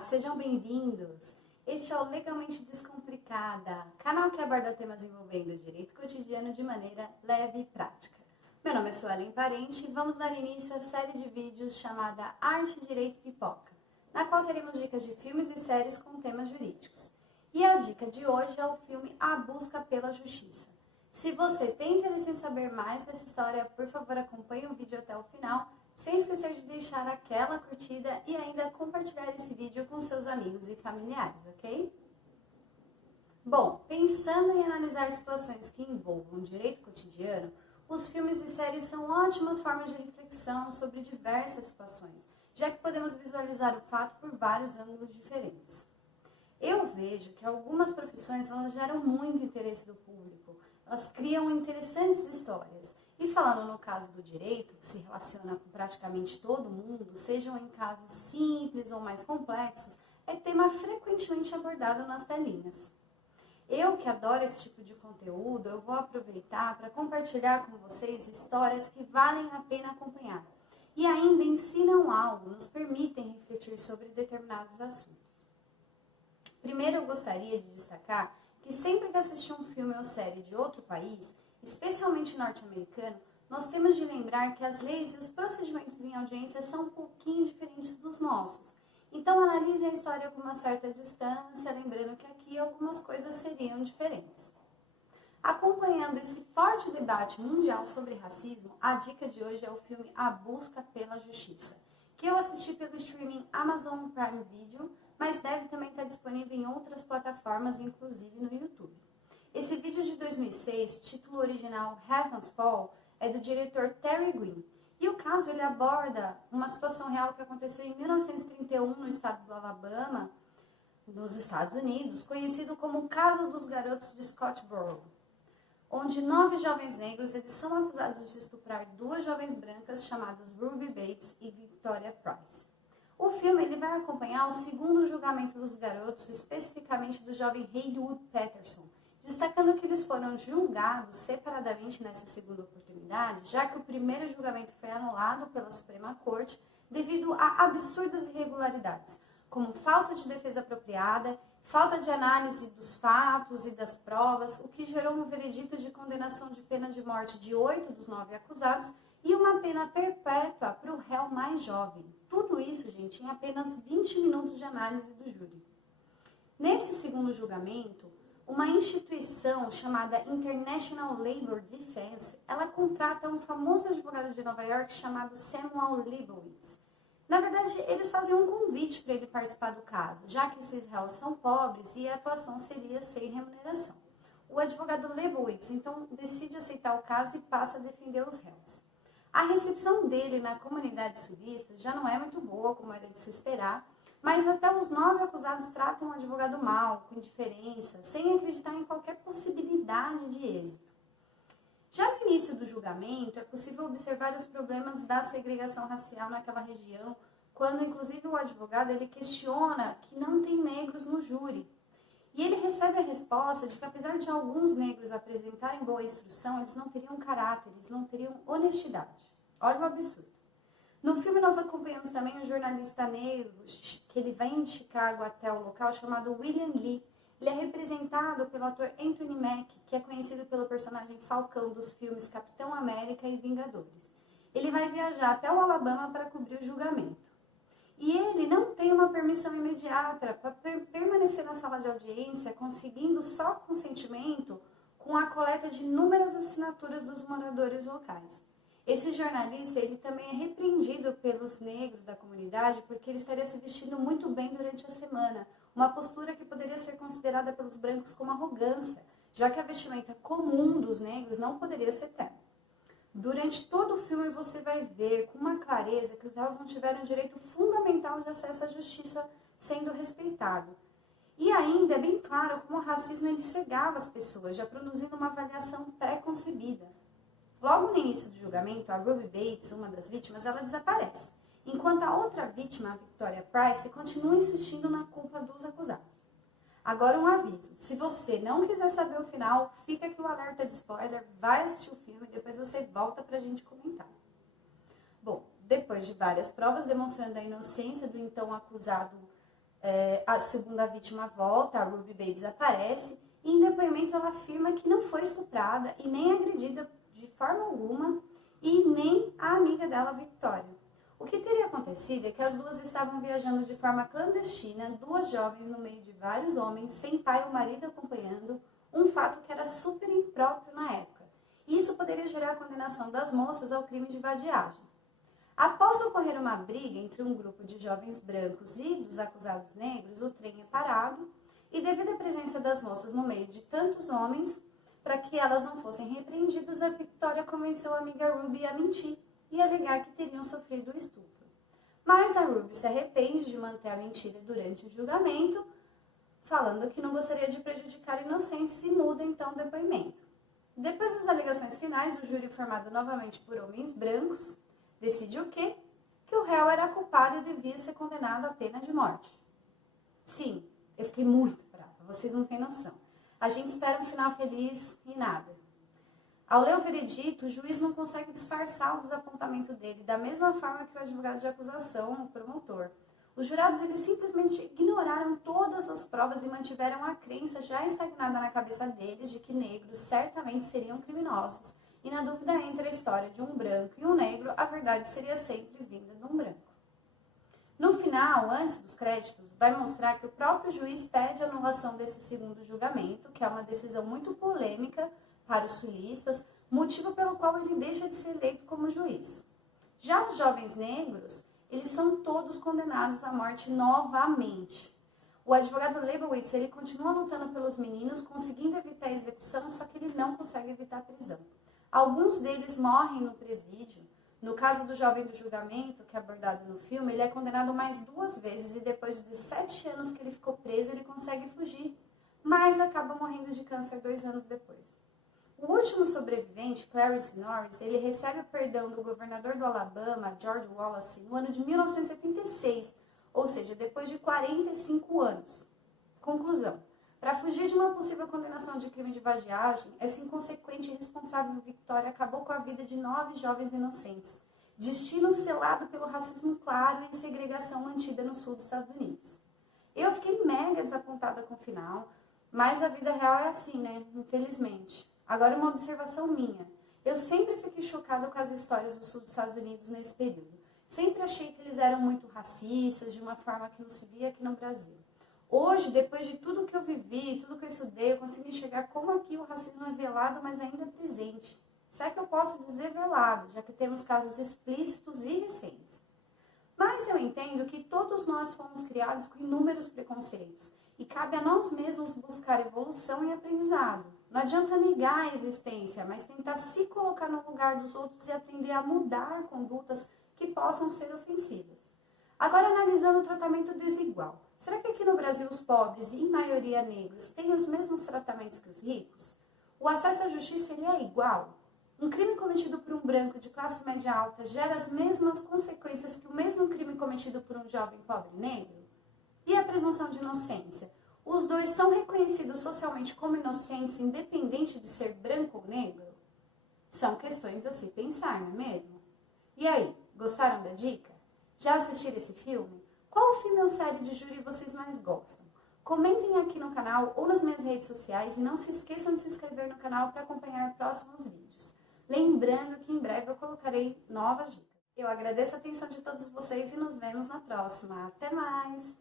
sejam bem-vindos! Este é o Legalmente Descomplicada, canal que aborda temas envolvendo o direito cotidiano de maneira leve e prática. Meu nome é Suelen Parente e vamos dar início à série de vídeos chamada Arte, Direito e Pipoca, na qual teremos dicas de filmes e séries com temas jurídicos. E a dica de hoje é o filme A Busca pela Justiça. Se você tem interesse em saber mais dessa história, por favor acompanhe o vídeo até o final, sem esquecer de deixar aquela curtida e ainda compartilhar esse vídeo com seus amigos e familiares, ok? Bom, pensando em analisar situações que envolvam direito cotidiano, os filmes e séries são ótimas formas de reflexão sobre diversas situações, já que podemos visualizar o fato por vários ângulos diferentes. Eu vejo que algumas profissões elas geram muito interesse do público, elas criam interessantes histórias. E falando no caso do direito, que se relaciona com praticamente todo mundo, sejam em casos simples ou mais complexos, é tema frequentemente abordado nas telinhas. Eu que adoro esse tipo de conteúdo, eu vou aproveitar para compartilhar com vocês histórias que valem a pena acompanhar e ainda ensinam algo, nos permitem refletir sobre determinados assuntos. Primeiro eu gostaria de destacar que sempre que assistir um filme ou série de outro país, especialmente norte-americano, nós temos de lembrar que as leis e os procedimentos em audiência são um pouquinho diferentes dos nossos. Então analise a história com uma certa distância, lembrando que aqui algumas coisas seriam diferentes. Acompanhando esse forte debate mundial sobre racismo, a dica de hoje é o filme A Busca pela Justiça, que eu assisti pelo streaming Amazon Prime Video, mas deve também estar disponível em outras plataformas, inclusive no YouTube. Esse vídeo de 2006, título original Heaven's Fall, é do diretor Terry Green. E o caso ele aborda uma situação real que aconteceu em 1931 no estado do Alabama, nos Estados Unidos, conhecido como o caso dos garotos de Scottsboro, onde 9 jovens negros eles são acusados de estuprar 2 jovens brancas chamadas Ruby Bates e Victoria Price. O filme ele vai acompanhar o segundo julgamento dos garotos, especificamente do jovem Haywood Patterson, destacando que eles foram julgados separadamente nessa segunda oportunidade, já que o primeiro julgamento foi anulado pela Suprema Corte devido a absurdas irregularidades, como falta de defesa apropriada, falta de análise dos fatos e das provas, o que gerou um veredito de condenação de pena de morte de 8 dos 9 acusados e uma pena perpétua para o réu mais jovem. Tudo isso, gente, em apenas 20 minutos de análise do júri. Nesse segundo julgamento, uma instituição chamada International Labor Defense, ela contrata um famoso advogado de Nova York chamado Samuel Leibowitz. Na verdade, eles fazem um convite para ele participar do caso, já que esses réus são pobres e a atuação seria sem remuneração. O advogado Leibowitz, então, decide aceitar o caso e passa a defender os réus. A recepção dele na comunidade sulista já não é muito boa, como era de se esperar, mas até os 9 acusados tratam o advogado mal, com indiferença, sem acreditar em qualquer possibilidade de êxito. Já no início do julgamento, é possível observar os problemas da segregação racial naquela região, quando inclusive o advogado ele questiona que não tem negros no júri. E ele recebe a resposta de que apesar de alguns negros apresentarem boa instrução, eles não teriam caráter, eles não teriam honestidade. Olha o absurdo. No filme nós acompanhamos também um jornalista negro, que ele vem de Chicago até o local, chamado William Lee. Ele é representado pelo ator Anthony Mack, que é conhecido pelo personagem Falcão dos filmes Capitão América e Vingadores. Ele vai viajar até o Alabama para cobrir o julgamento. E ele não tem uma permissão imediata para permanecer na sala de audiência, conseguindo só consentimento com a coleta de inúmeras assinaturas dos moradores locais. Esse jornalista ele também é repreendido pelos negros da comunidade porque ele estaria se vestindo muito bem durante a semana, uma postura que poderia ser considerada pelos brancos como arrogância, já que a vestimenta comum dos negros não poderia ser terno. Durante todo o filme você vai ver com uma clareza que os réus não tiveram direito fundamental de acesso à justiça sendo respeitado. E ainda é bem claro como o racismo ele cegava as pessoas, já produzindo uma avaliação pré-concebida. Logo no início do julgamento, a Ruby Bates, uma das vítimas, ela desaparece, enquanto a outra vítima, a Victoria Price, continua insistindo na culpa dos acusados. Agora um aviso, se você não quiser saber o final, fica aqui o alerta de spoiler, vai assistir o filme e depois você volta pra gente comentar. Bom, depois de várias provas demonstrando a inocência do então acusado A segunda vítima volta, a Ruby Bates aparece, e em depoimento ela afirma que não foi estuprada e nem agredida de forma alguma, e nem a amiga dela, Victoria. O que teria acontecido é que as duas estavam viajando de forma clandestina, duas jovens no meio de vários homens, sem pai ou marido acompanhando, um fato que era super impróprio na época. E isso poderia gerar a condenação das moças ao crime de vadiagem. Após ocorrer uma briga entre um grupo de jovens brancos e dos acusados negros, o trem é parado e, devido à presença das moças no meio de tantos homens, para que elas não fossem repreendidas, a Victoria convenceu a amiga Ruby a mentir e alegar que teriam sofrido o estupro. Mas a Ruby se arrepende de manter a mentira durante o julgamento, falando que não gostaria de prejudicar inocentes e muda então o depoimento. Depois das alegações finais, o júri, formado novamente por homens brancos, decide o quê? Que o réu era culpado e devia ser condenado à pena de morte. Sim, eu fiquei muito brava, vocês não têm noção. A gente espera um final feliz e nada. Ao ler o veredito, o juiz não consegue disfarçar o desapontamento dele, da mesma forma que o advogado de acusação, o promotor. Os jurados, eles simplesmente ignoraram todas as provas e mantiveram a crença já estagnada na cabeça deles de que negros certamente seriam criminosos. E na dúvida entre a história de um branco e um negro, a verdade seria sempre vinda de um branco. No final, antes dos créditos, vai mostrar que o próprio juiz pede a anulação desse segundo julgamento, que é uma decisão muito polêmica para os sulistas, motivo pelo qual ele deixa de ser eleito como juiz. Já os jovens negros, eles são todos condenados à morte novamente. O advogado Leibowitz, ele continua lutando pelos meninos, conseguindo evitar a execução, só que ele não consegue evitar a prisão. Alguns deles morrem no presídio. No caso do jovem do julgamento, que é abordado no filme, ele é condenado mais 2 vezes e depois de 17 anos que ele ficou preso, ele consegue fugir, mas acaba morrendo de câncer 2 anos depois. O último sobrevivente, Clarence Norris, ele recebe o perdão do governador do Alabama, George Wallace, no ano de 1976, ou seja, depois de 45 anos. Conclusão. Para fugir de uma possível condenação de crime de vadiagem, essa inconsequente e irresponsável Victoria acabou com a vida de 9 jovens inocentes, destino selado pelo racismo claro e segregação mantida no sul dos Estados Unidos. Eu fiquei mega desapontada com o final, mas a vida real é assim, né? Infelizmente. Agora uma observação minha. Eu sempre fiquei chocada com as histórias do sul dos Estados Unidos nesse período. Sempre achei que eles eram muito racistas, de uma forma que não se via aqui no Brasil. Hoje, depois de tudo que eu vivi, tudo que eu estudei, eu consigo enxergar como aqui o racismo é velado, mas ainda presente. Se é que eu posso dizer velado, já que temos casos explícitos e recentes. Mas eu entendo que todos nós fomos criados com inúmeros preconceitos e cabe a nós mesmos buscar evolução e aprendizado. Não adianta negar a existência, mas tentar se colocar no lugar dos outros e aprender a mudar condutas que possam ser ofensivas. Agora, analisando o tratamento desigual. Será que aqui no Brasil os pobres, e em maioria negros, têm os mesmos tratamentos que os ricos? O acesso à justiça ele é igual? Um crime cometido por um branco de classe média alta gera as mesmas consequências que o mesmo crime cometido por um jovem pobre negro? E a presunção de inocência? Os dois são reconhecidos socialmente como inocentes, independente de ser branco ou negro? São questões a se pensar, não é mesmo? E aí, gostaram da dica? Já assistiram esse filme? Qual filme ou série de júri vocês mais gostam? Comentem aqui no canal ou nas minhas redes sociais e não se esqueçam de se inscrever no canal para acompanhar próximos vídeos. Lembrando que em breve eu colocarei novas dicas. Eu agradeço a atenção de todos vocês e nos vemos na próxima. Até mais!